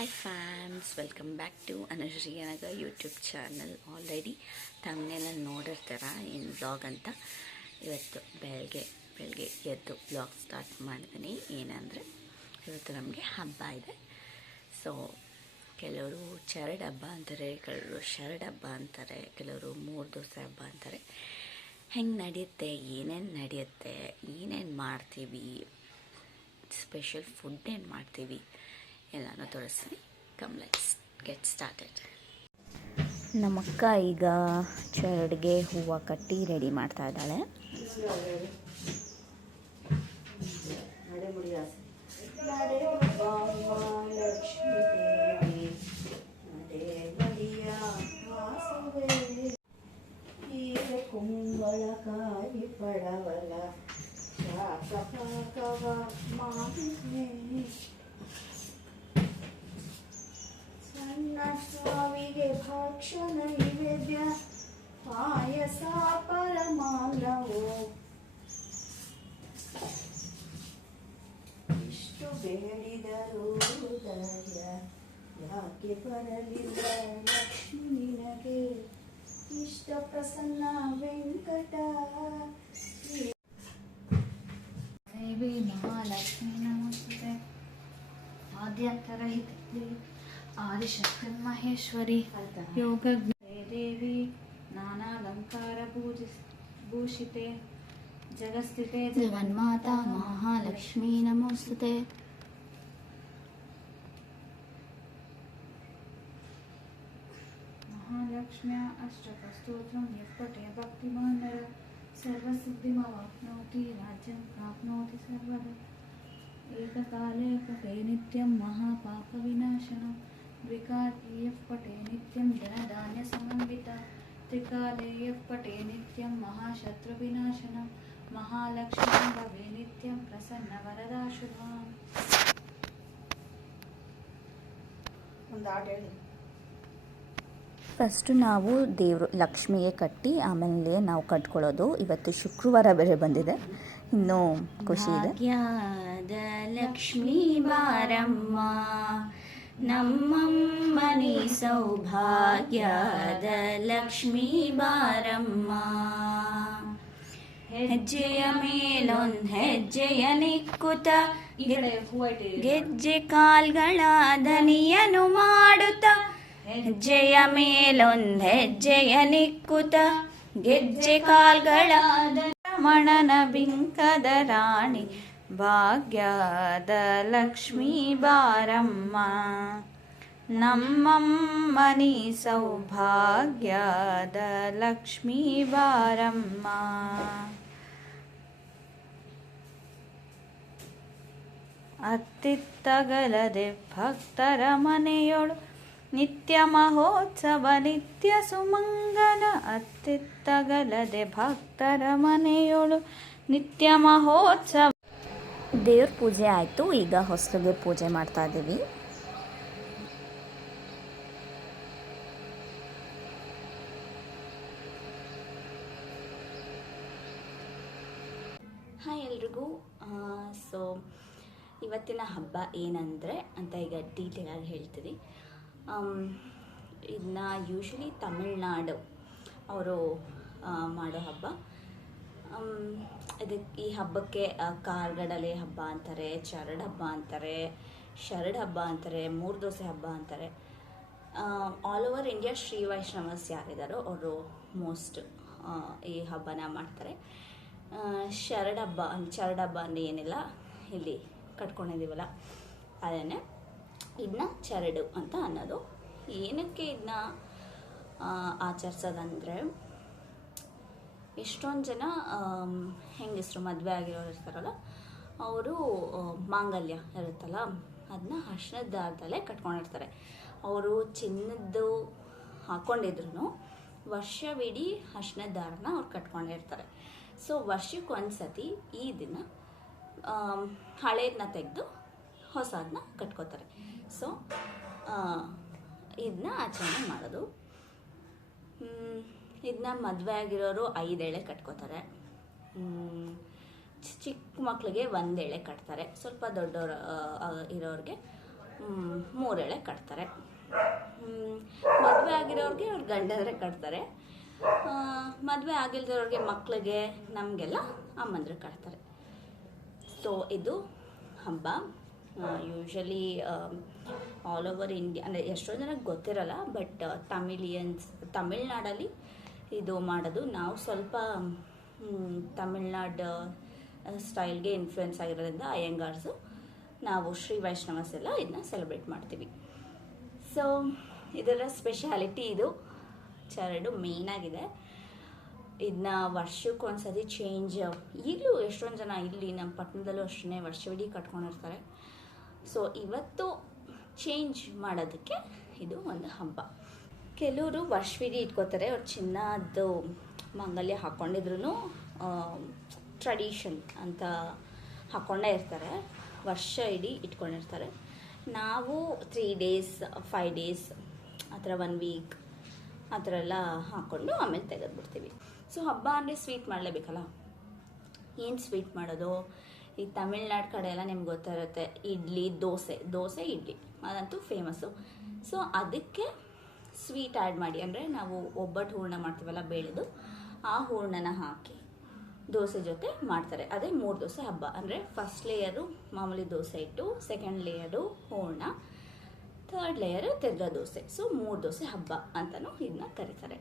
Hi fans, welcome back to ಅನುಶ್ರೀಯನಗ YouTube channel. Already ತಮ್ಮನೆಲ್ಲ ನೋಡಿರ್ತೀರ ಏನು ಬ್ಲಾಗ್ ಅಂತ. ಇವತ್ತು ಬೆಳಗ್ಗೆ ಎದ್ದು ಬ್ಲಾಗ್ ಸ್ಟಾರ್ಟ್ ಮಾಡಿದ್ದೀನಿ. ಏನಂದರೆ ಇವತ್ತು ನಮಗೆ ಹಬ್ಬ ಇದೆ. ಸೊ ಕೆಲವರು ಚರಡ್ ಹಬ್ಬ ಅಂತಾರೆ, ಕೆಲವರು ಶರಡ್ ಹಬ್ಬ ಅಂತಾರೆ, ಕೆಲವರು 3 ದೋಸೆ ಹಬ್ಬ ಅಂತಾರೆ. ಹೆಂಗೆ ನಡೆಯುತ್ತೆ, ಏನೇನು ನಡೆಯುತ್ತೆ, ಏನೇನು ಮಾಡ್ತೀವಿ, ಸ್ಪೆಷಲ್ ಫುಡ್ ಏನು ಮಾಡ್ತೀವಿ ಎಲ್ಲನೂ ತೋರಿಸ್ತೀನಿ. Come let's get started. ನಮ್ಮಕ್ಕ ಈಗ ಚರಡ್ಗೆ ಹೂವು ಕಟ್ಟಿ ರೆಡಿ ಮಾಡ್ತಾ ಇದ್ದಾಳೆ. ಕುಂಬಳಕಾಯಿ ಪಡವಲ ಶಾಖಪಾಕವ ಮಾವಿನೆ ಸಣ್ಣ ಸಾವಿಗೆ ಭಕ್ಷ ನೈವೇದ್ಯ ಪಾಯಸ ಪರಮಾನ್ನವೋ ಇಷ್ಟು ಬೇಡಿದರೂ ಧೈರ್ಯ ಯಾಕೆ ಬರಲಿಲ್ಲ ಲಕ್ಷ್ಮಿ ನಿನಗೆ ಇಷ್ಟ ಪ್ರಸನ್ನ ವೆಂಕಟ ದೇವಿ ಮಹಾಲಕ್ಷ್ಮಿ ನಮಸ್ತೆ ಆದ್ಯಂತರಹಿತೆ ಆದಿಶಕ್ತಿ ಮಹೇಶ್ವರಿ ಯೋಗಜ್ಞೆ ದೇವಿ ನಾನಾಲಂಕಾರ ಭೂಷಿತೆ ಜಗಸ್ಥಿತೆ ಜಗನ್ಮಾತಾ ಮಹಾಲಕ್ಷ್ಮೀ ನಮೋಸ್ತುತೆ. महालक्ष्म्या अष्टकस्तोत्रं यः पठे भक्तिमानः सर्वसिद्धिमवाप्नोति राज्यं प्राप्नोति सर्वदा. एककाले पठे नित्यं महापापविनाशनं द्विकाले यः पठे नित्यं धनधान्यसमन्वितः त्रिकाले यः पठे नित्यं महाशत्रुविनाशनं महालक्ष्मी भवे नित्यं प्रसन्नवरदा शुभाम्. ಫಸ್ಟು ನಾವು ದೇವರು ಲಕ್ಷ್ಮಿಗೆ ಕಟ್ಟಿ ಆಮೇಲೆ ನಾವು ಕಟ್ಕೊಳ್ಳೋದು. ಇವತ್ತು ಶುಕ್ರವಾರ ಬೇರೆ ಬಂದಿದೆ, ಇನ್ನೂ ಖುಷಿ ಇದೆ. ಭಾಗ್ಯದ ಲಕ್ಷ್ಮೀ ಬಾರಮ್ಮ ನಮ್ಮಮ್ಮನಿ ಸೌಭಾಗ್ಯದ ಲಕ್ಷ್ಮೀ ಬಾರಮ್ಮ. ಹೆಜ್ಜೆಯ ಮೇಲೊಂದು ಹೆಜ್ಜೆಯ ನಿಕ್ಕುತ್ತ ಗೆಜ್ಜೆ ಕಾಲ್ಗಳ ದನಿಯನು ಮಾಡುತ್ತ ಹೆಜ್ಜೆಯ ಮೇಲೊಂದು ಹೆಜ್ಜೆಯ ನಿಕ್ಕುತ ಗೆಜ್ಜೆ ಕಾಲ್ಗಳ ರಮಣನ ಬಿಂಕದ ರಾಣಿ ಭಾಗ್ಯದ ಲಕ್ಷ್ಮೀ ಬಾರಮ್ಮ ನಮ್ಮಮ್ಮನಿ ಸೌಭಾಗ್ಯದ ಲಕ್ಷ್ಮೀ ಬಾರಮ್ಮ. ಅತ್ತಿತ್ತಗಲದೆ ಭಕ್ತರ ಮನೆಯೊಳು ನಿತ್ಯ ಮಹೋತ್ಸವ ನಿತ್ಯ ಸುಮಂಗಲ. ಅತ್ತಿತ್ತಗಲದೆ ಭಕ್ತರ ಮನೆಯೊಳು ನಿತ್ಯ ಮಹೋತ್ಸವ. ದೇವ್ರ ಪೂಜೆ ಆಯಿತು, ಈಗ ಹೊಸಲಿಗೆ ಪೂಜೆ ಮಾಡ್ತಾ ಇದ್ದೀವಿ. ಹಾಯ್ ಎಲ್ರಿಗೂ. ಸೊ ಇವತ್ತಿನ ಹಬ್ಬ ಏನಂದರೆ ಅಂತ ಈಗ ಡೀಟೇಲಾಗಿ ಹೇಳ್ತೀವಿ. ಇದನ್ನ ಯೂಶ್ವಲಿ ತಮಿಳ್ನಾಡು ಅವರು ಮಾಡೋ ಹಬ್ಬ. ಈ ಹಬ್ಬಕ್ಕೆ ಕಾರ್ಗಡಲೆ ಹಬ್ಬ ಅಂತಾರೆ, ಚರಡ್ ಹಬ್ಬ ಅಂತಾರೆ, ಶರಡ್ ಹಬ್ಬ ಅಂತಾರೆ, 3 ದೋಸೆ ಹಬ್ಬ ಅಂತಾರೆ. ಆಲ್ ಓವರ್ ಇಂಡಿಯಾ ಶ್ರೀ ವೈಷ್ಣವಸ್ ಯಾರಿದ್ದಾರೋ ಅವರು ಮೋಸ್ಟ್ ಈ ಹಬ್ಬನ ಮಾಡ್ತಾರೆ. ಚರಡ್ ಹಬ್ಬ ಅಂದರೆ ಏನಿಲ್ಲ, ಇಲ್ಲಿ ಕಟ್ಕೊಂಡಿದ್ದೀವಲ್ಲ ಅದನ್ನೇ ಇದನ್ನ ಚರಡು ಅಂತ ಅನ್ನೋದು. ಏನಕ್ಕೆ ಇದನ್ನ ಆಚರಿಸೋದಂದರೆ, ಎಷ್ಟೊಂದು ಜನ ಹೆಂಗಸರು ಮದುವೆ ಆಗಿರೋರು ಇರ್ತಾರಲ್ಲ, ಅವರು ಮಾಂಗಲ್ಯ ಇರುತ್ತಲ್ಲ ಅದನ್ನ ಅರ್ಶಿಣದ ದಾರದಲ್ಲೇ ಕಟ್ಕೊಂಡಿರ್ತಾರೆ. ಅವರು ಚಿನ್ನದ್ದು ಹಾಕ್ಕೊಂಡಿದ್ರು ವರ್ಷವಿಡೀ ಅರ್ಶಿಣದ ದಾರನ ಅವ್ರು ಕಟ್ಕೊಂಡಿರ್ತಾರೆ. ಸೊ ವರ್ಷಕ್ಕೆ ಒಂದು ಸತಿ ಈ ದಿನ ಹಳೇದನ್ನ ತೆಗೆದು ಹೊಸದನ್ನ ಕಟ್ಕೋತಾರೆ. ಸೊ ಇದನ್ನ ಆಚರಣೆ ಮಾಡೋದು. ಇದನ್ನ ಮದುವೆ ಆಗಿರೋರು 5 ಎಳೆ ಕಟ್ಕೋತಾರೆ. ಚಿಕ್ಕ ಮಕ್ಕಳಿಗೆ 1 ಎಳೆ ಕಟ್ತಾರೆ. ಸ್ವಲ್ಪ ದೊಡ್ಡವರು ಇರೋರಿಗೆ 3 ಎಳೆ ಕಟ್ತಾರೆ. ಮದುವೆ ಆಗಿರೋರಿಗೆ ಅವ್ರ ಗಂಡಂದ್ರೆ ಕಟ್ತಾರೆ, ಮದುವೆ ಆಗಿಲ್ದಿರೋರಿಗೆ ಮಕ್ಕಳಿಗೆ ನಮಗೆಲ್ಲ ಅಮ್ಮಂದ್ರೆ ಕಟ್ತಾರೆ. ಸೊ ಇದು ಹಬ್ಬ ಯೂಶ್ವಲಿ ಆಲ್ ಓವರ್ ಇಂಡಿಯಾ, ಅಂದರೆ ಎಷ್ಟೋ ಜನಕ್ಕೆ ಗೊತ್ತಿರಲ್ಲ, ಬಟ್ ತಮಿಳ್ನಾಡಲ್ಲಿ ಇದು ಮಾಡೋದು. ನಾವು ಸ್ವಲ್ಪ ತಮಿಳ್ನಾಡು ಸ್ಟೈಲ್ಗೆ ಇನ್ಫ್ಲುಯೆನ್ಸ್ ಆಗಿರೋದ್ರಿಂದ ಅಯ್ಯಂಗಾರ್ಸು, ನಾವು ಶ್ರೀ ವೈಷ್ಣವಸ್ ಎಲ್ಲ ಇದನ್ನ ಸೆಲೆಬ್ರೇಟ್ ಮಾಡ್ತೀವಿ. ಸೊ ಇದರ ಸ್ಪೆಷಾಲಿಟಿ ಇದು ಚರಡು ಮೇಯ್ನಾಗಿದೆ. ಇದನ್ನ ವರ್ಷಕ್ಕೊಂದ್ಸತಿ ಚೇಂಜ್, ಈಗಲೂ ಎಷ್ಟೊಂದು ಜನ ಇಲ್ಲಿ ನಮ್ಮ ಪಟ್ಟಣದಲ್ಲೂ ಅಷ್ಟೇ ವರ್ಷವಿಡೀ ಕಟ್ಕೊಂಡಿರ್ತಾರೆ. ಸೊ ಇವತ್ತು ಚೇಂಜ್ ಮಾಡೋದಕ್ಕೆ ಇದು ಒಂದು ಹಬ್ಬ. ಕೆಲವರು ವರ್ಷವಿಡೀ ಇಟ್ಕೋತಾರೆ, ಅವ್ರು ಚಿನ್ನದ್ದು ಮಾಂಗಲ್ಯ ಹಾಕ್ಕೊಂಡಿದ್ರು ಟ್ರೆಡಿಷನ್ ಅಂತ ಹಾಕ್ಕೊಂಡೇ ಇರ್ತಾರೆ, ವರ್ಷ ಇಡೀ ಇಟ್ಕೊಂಡಿರ್ತಾರೆ. ನಾವು 3 days 5 days ಆ ಥರ 1 week ಆ ಥರ ಎಲ್ಲ ಹಾಕ್ಕೊಂಡು ಆಮೇಲೆ ತೆಗೆದುಬಿಡ್ತೀವಿ. ಸೊ ಹಬ್ಬ ಅಂದರೆ ಸ್ವೀಟ್ ಮಾಡಲೇಬೇಕಲ್ಲ. ಏನು ಸ್ವೀಟ್ ಮಾಡೋದು? ಈ ತಮಿಳ್ನಾಡು ಕಡೆ ಎಲ್ಲ ನಿಮ್ಗೆ ಗೊತ್ತಿರುತ್ತೆ, ಇಡ್ಲಿ, ದೋಸೆ ಇಡ್ಲಿ ಅದಂತೂ ಫೇಮಸ್ಸು. ಸೊ ಅದಕ್ಕೆ ಸ್ವೀಟ್ ಆ್ಯಡ್ ಮಾಡಿ, ಅಂದರೆ ನಾವು ಒಬ್ಬಟ್ಟು ಹೂರಣ ಮಾಡ್ತೀವಲ್ಲ ಬೇಳೆದು, ಆ ಹೂರಣನ ಹಾಕಿ ದೋಸೆ ಜೊತೆ ಮಾಡ್ತಾರೆ. ಅದೇ 3 ದೋಸೆ ಹಬ್ಬ. ಅಂದರೆ ಫಸ್ಟ್ ಲೇಯರು ಮಾಮೂಲಿ ದೋಸೆ ಇಟ್ಟು, ಸೆಕೆಂಡ್ ಲೇಯರು ಹೂರಣ, ಥರ್ಡ್ ಲೇಯರು ತಿರ್ಗಾ ದೋಸೆ. ಸೊ 3 ದೋಸೆ ಹಬ್ಬ ಅಂತಲೂ ಇದನ್ನ ಕರೀತಾರೆ.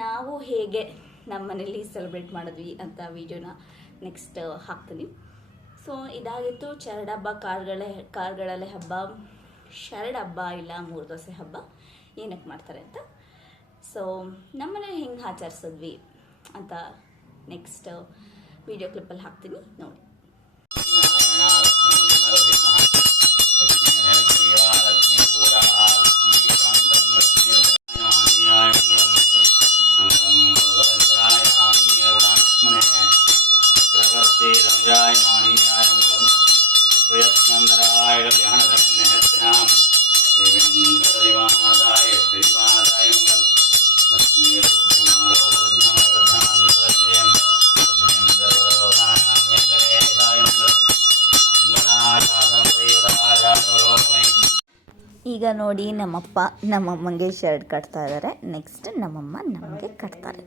ನಾವು ಹೇಗೆ ನಮ್ಮ ಮನೇಲಿ ಸೆಲೆಬ್ರೇಟ್ ಮಾಡಿದ್ವಿ ಅಂತ ವಿಡಿಯೋನ ನೆಕ್ಸ್ಟ್ ಹಾಕ್ತೀನಿ. ಸೊ ಇದಾಗಿತ್ತು ಚರಡ್ ಹಬ್ಬ, ಕಾರುಗಳಲ್ಲೇ ಹಬ್ಬ, ಶರಡ್ ಹಬ್ಬ ಇಲ್ಲ 3 ದೋಸೆ ಹಬ್ಬ ಏನಕ್ಕೆ ಮಾಡ್ತಾರೆ ಅಂತ. ಸೊ ನಮ್ಮನೇಲಿ ಹೆಂಗೆ ಆಚರಿಸಿದ್ವಿ ಅಂತ ನೆಕ್ಸ್ಟ್ ವಿಡಿಯೋ ಕ್ಲಿಪ್ಪಲ್ಲಿ ಹಾಕ್ತೀನಿ, ನೋಡಿ. ಈಗ ನೋಡಿ ನಮ್ಮಪ್ಪ ನಮ್ಮಮ್ಮಂಗೆ ಶರ್ಟ್ ಕಟ್ತಾ ಇದ್ದಾರೆ. ನೆಕ್ಸ್ಟ್ ನಮ್ಮಮ್ಮ ನಮಗೆ ಕಟ್ತಾರೆ.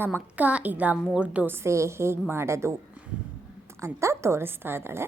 ನಮ್ಮಕ್ಕ ಈಗ 3 ದೋಸೆ ಹೇಗೆ ಮಾಡೋದು ಅಂತ ತೋರಿಸ್ತಾ ಇದ್ದಾಳೆ.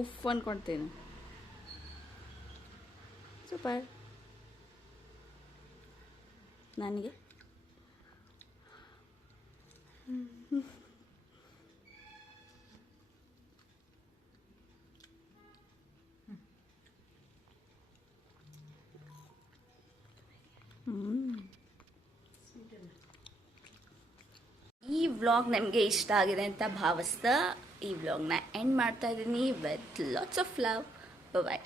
ಉಫ್ ಅಂದ್ಕೊಳ್ತೀನಿ. ಸೂಪರ್. ನನಗೆ ಈ ವ್ಲಾಗ್ ನಿಮಗೆ ಇಷ್ಟ ಆಗಿದೆ ಅಂತ ಭಾವಿಸ್ತಾ ಈ ವ್ಲಾಗ್ನ ಎಂಡ್ ಮಾಡ್ತಾ ಇದ್ದೀನಿ with lots of love. Bye.